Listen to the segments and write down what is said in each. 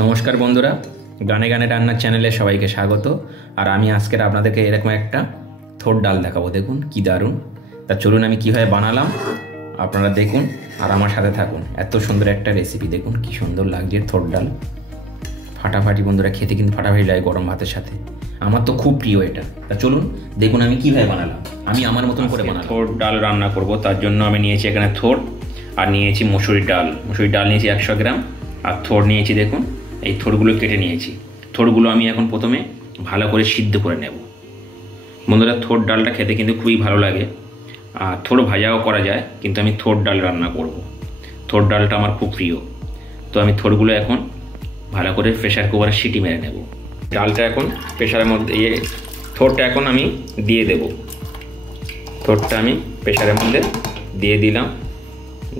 নমস্কার বন্ধুরা, গানে গানে রান্নার চ্যানেলে সবাইকে স্বাগত। আর আমি আজকের আপনাদেরকে এরকম একটা থোড় ডাল দেখাবো। দেখুন কি দারুণ। তা চলুন আমি কীভাবে বানালাম আপনারা দেখুন আর আমার সাথে থাকুন। এত সুন্দর একটা রেসিপি, দেখুন কি সুন্দর লাগছে থোড় ডাল। ফাটাফাটি বন্ধুরা, খেতে কিন্তু ফাটাফাটি লাগে গরম ভাতের সাথে। আমার তো খুব প্রিয় এটা। তা চলুন দেখুন আমি কীভাবে বানালাম। আমি আমার মতন করে বানালাম। থোড় ডাল রান্না করব, তার জন্য আমি নিয়েছি এখানে থোড়, আর নিয়েছি মসুরির ডাল। মসুরির ডাল নিয়েছি 100 গ্রাম, আর থোড় নিয়েছি। দেখুন এই থোড়গুলো কেটে নিয়েছি। থোড়গুলো আমি এখন প্রথমে ভালো করে সিদ্ধ করে নেব। বন্ধুরা, থোড় ডালটা খেতে কিন্তু খুবই ভালো লাগে, আর থোড় ভাজাও করা যায়, কিন্তু আমি থোড় ডাল রান্না করব। থোড় ডালটা আমার খুব প্রিয়। তো আমি থোড়গুলো এখন ভালো করে প্রেশার কুকারে সিটি মেরে নেব। ডালটা এখন প্রেশারের মধ্যে থোড়টা এখন আমি দিয়ে দেব। থোড়টা আমি প্রেশারের মধ্যে দিয়ে দিলাম।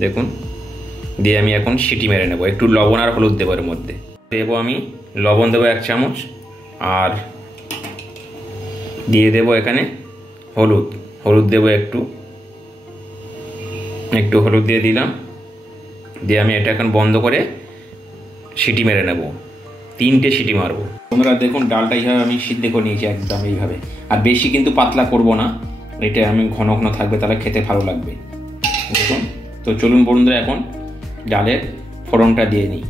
দেখুন, দিয়ে আমি এখন সিটি মেরে নেব। একটু লবণ আর হলুদ দেবো এর মধ্যে। দেবো আমি লবণ দেবো 1 চামচ, আর দিয়ে দেবো এখানে হলুদ দেবো একটু হলুদ দিয়ে দিলাম। দিয়ে আমি এটা এখন বন্ধ করে সিটি মেরে নেব। 3টে সিটি মারবো। তোমরা দেখুন ডালটা এইভাবে আমি সিদ্ধ করে নিয়েছি, একদম এইভাবে। আর বেশি কিন্তু পাতলা করব না, এটা আমি ঘন ঘন থাকবে, তাহলে খেতে ভালো লাগবে। দেখুন, তো চলুন বন্ধুরা এখন ডালের ফোড়নটা দিয়ে নিই।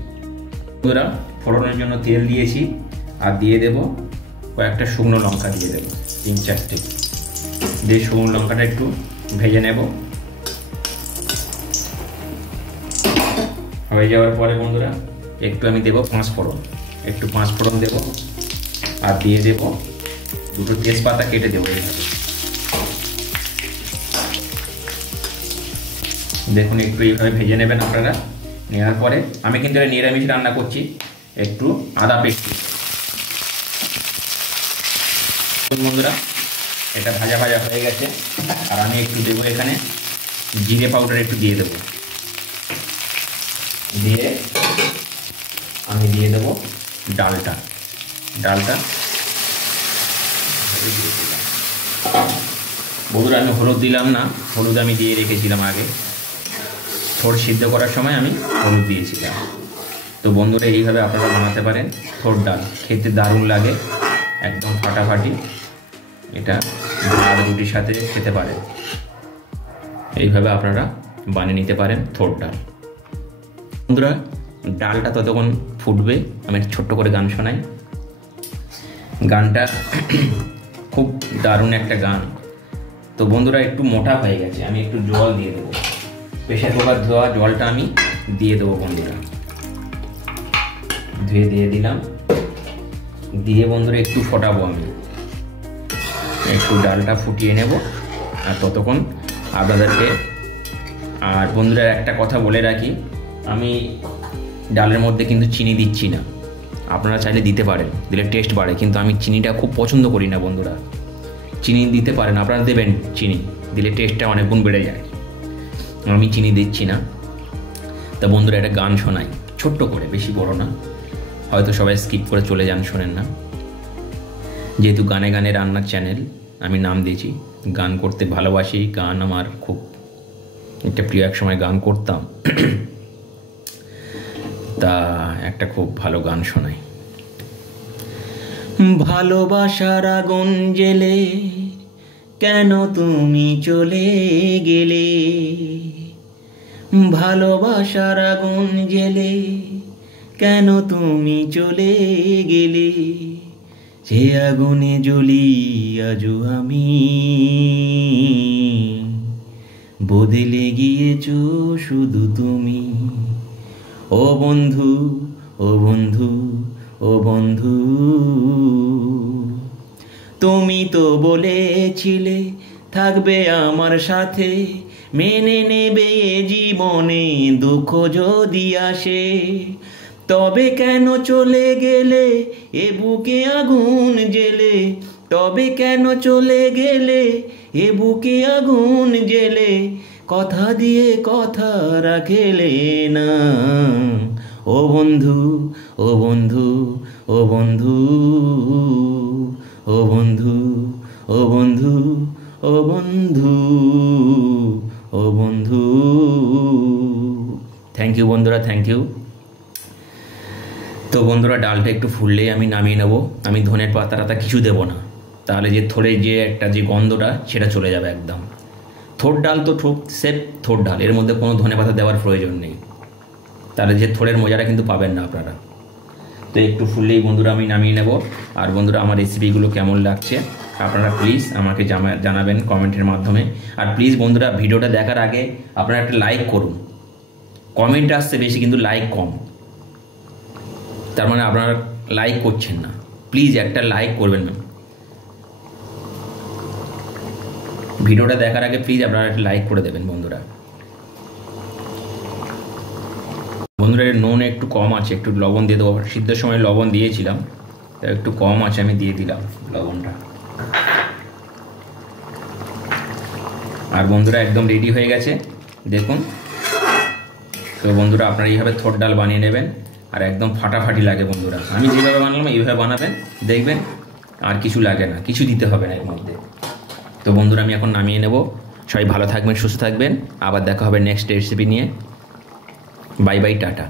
বন্ধুরা, ফোড়নের জন্য তেল দিয়েছি, আর দিয়ে দেব কয়েকটা শুকনো লঙ্কা দিয়ে দেবো, 3-4টে। দিয়ে শুকনো লঙ্কাটা একটু ভেজে নেব। হয়ে যাওয়ার পরে বন্ধুরা একটু আমি দেবো 5 ফোড়ন, একটু 5 ফোড়ন দেবো, আর দিয়ে দেব 2টো তেজপাতা কেটে দেবো এইভাবে। দেখুন একটু এইভাবে ভেজে নেবেন আপনারা। নেওয়ার পরে আমি কিন্তু এটা নিরামিষ রান্না করছি, একটু আদা পেস্ট। বন্ধুরা, এটা ভাজা ভাজা হয়ে গেছে, আর আমি একটু দেবো এখানে জিরে পাউডার, একটু দিয়ে দেবো। দিয়ে আমি দিয়ে দেবো ডালটা বন্ধুরা, আমি হলুদ দিলাম না, হলুদ আমি দিয়ে রেখেছিলাম আগে। থোড় সিদ্ধ করার সময় আমি হলুদ দিয়েছিলাম। তো বন্ধুরা, এইভাবে আপনারা বানাতে পারেন থোড় ডাল, খেতে দারুণ লাগে, একদম ফাটাফাটি। এটা ভাত রুটির সাথে খেতে পারেন। এইভাবে আপনারা বানিয়ে নিতে পারেন থোড় ডাল। বন্ধুরা, ডালটা ততক্ষণ ফুটবে, আমি ছোট্ট করে গান শোনাই। গানটা খুব দারুণ একটা গান। তো বন্ধুরা, একটু মোটা হয়ে গেছে, আমি একটু জল দিয়ে দেবো। প্রেশার কুকার ধোয়া জলটা আমি দিয়ে দেবো বন্ধুরা। ধুয়ে দিয়ে দিলাম। দিয়ে বন্ধুরা একটু ফোটাবো, আমি একটু ডালটা ফুটিয়ে নেব। আর ততক্ষণ আপনাদেরকে, আর বন্ধুরা একটা কথা বলে রাখি, আমি ডালের মধ্যে কিন্তু চিনি দিচ্ছি না। আপনারা চাইলে দিতে পারেন, দিলে টেস্ট বাড়ে, কিন্তু আমি চিনিটা খুব পছন্দ করি না বন্ধুরা। চিনি দিতে পারেন, আপনারা দেবেন, চিনি দিলে টেস্টটা অনেক গুণ বেড়ে যায়। আমি চিনি দিচ্ছি না। তা বন্ধুরা, একটা গান শোনাই ছোট্ট করে, বেশি বড় না, হয়তো সবাই স্কিপ করে চলে যান, শোনেন না। যেহেতু গানে গানে রান্নার চ্যানেল আমি নাম দিয়েছি, গান করতে ভালোবাসি, গান আমার খুব একটা প্রিয়, এক সময় গান করতাম। তা একটা খুব ভালো গান শোনাই। ভালোবাসার আগুন জ্বেলে কেন তুমি চলে গেলে, ভালোবাসার আগুন জ্বেলে কেন তুমি চলে গেলে, সে আগুনে জ্বলি আজও আমি, বদলে গিয়েছো শুধু তুমি। ও বন্ধু, ও বন্ধু, ও বন্ধু, তুমি তো বলেছিলে থাকবে আমার সাথে, মেনে নেবে জীবনে দুঃখ যদি আসে, তবে কেন চলে গেলে এ বুকে আগুন জ্বেলে, তবে কেন চলে গেলে এ বুকে আগুন জ্বেলে, কথা দিয়ে কথা রাখলে না। ও বন্ধু, ও বন্ধু, ও বন্ধু, ও বন্ধু, ও বন্ধু, ও বন্ধু, ও বন্ধু। থ্যাংক ইউ বন্ধুরা, থ্যাংক ইউ। তো বন্ধুরা ডালটা একটু ফুললেই আমি নামিয়ে নেব। আমি ধনের পাতা টাতা কিছু দেবো না, তাহলে যে থোড়ের যে একটা যে গন্ধটা সেটা চলে যাবে একদম। থোড় ডাল তো সেফ থোড় ডাল, এর মধ্যে কোনো ধনে পাতা দেওয়ার প্রয়োজন নেই, তাহলে যে থোড়ের মজাটা কিন্তু পাবেন না আপনারা। তো একটু ফুললেই বন্ধুরা আমি নামিয়ে নেব। আর বন্ধুরা আমার রেসিপিগুলো কেমন লাগছে আপনারা প্লিজ আমাকে জানাবেন কমেন্টের মাধ্যমে। আর প্লিজ বন্ধুরা ভিডিওটা দেখার আগে আপনারা একটা লাইক করুন। কমেন্ট আসছে বেশি কিন্তু লাইক কম, তার মানে আপনারা লাইক করছেন না। প্লিজ একটা লাইক করবেন না, ভিডিওটা দেখার আগে প্লিজ আপনারা একটা লাইক করে দেবেন বন্ধুরা। বন্ধুরা নুন একটু কম আছে, একটু লবণ দিয়ে দেবো। সিদ্ধের সময় লবণ দিয়েছিলাম, একটু কম আছে, আমি দিয়ে দিলাম লবণটা। আর বন্ধুরা একদম রেডি হয়ে গেছে দেখুন। তো বন্ধুরা আপনারা এইভাবে থোড় ডাল বানিয়ে নেবেন, আর একদম ফাটাফাটি লাগে বন্ধুরা। আমি যেভাবে বানালাম এইভাবে বানাবেন, দেখবেন আর কিছু লাগে না, কিছু দিতে হবে না এর মধ্যে। তো বন্ধুরা আমি এখন নামিয়ে নেব। সবাই ভালো থাকবেন, সুস্থ থাকবেন, আবার দেখা হবে নেক্সট রেসিপি নিয়ে। Bye bye, tata.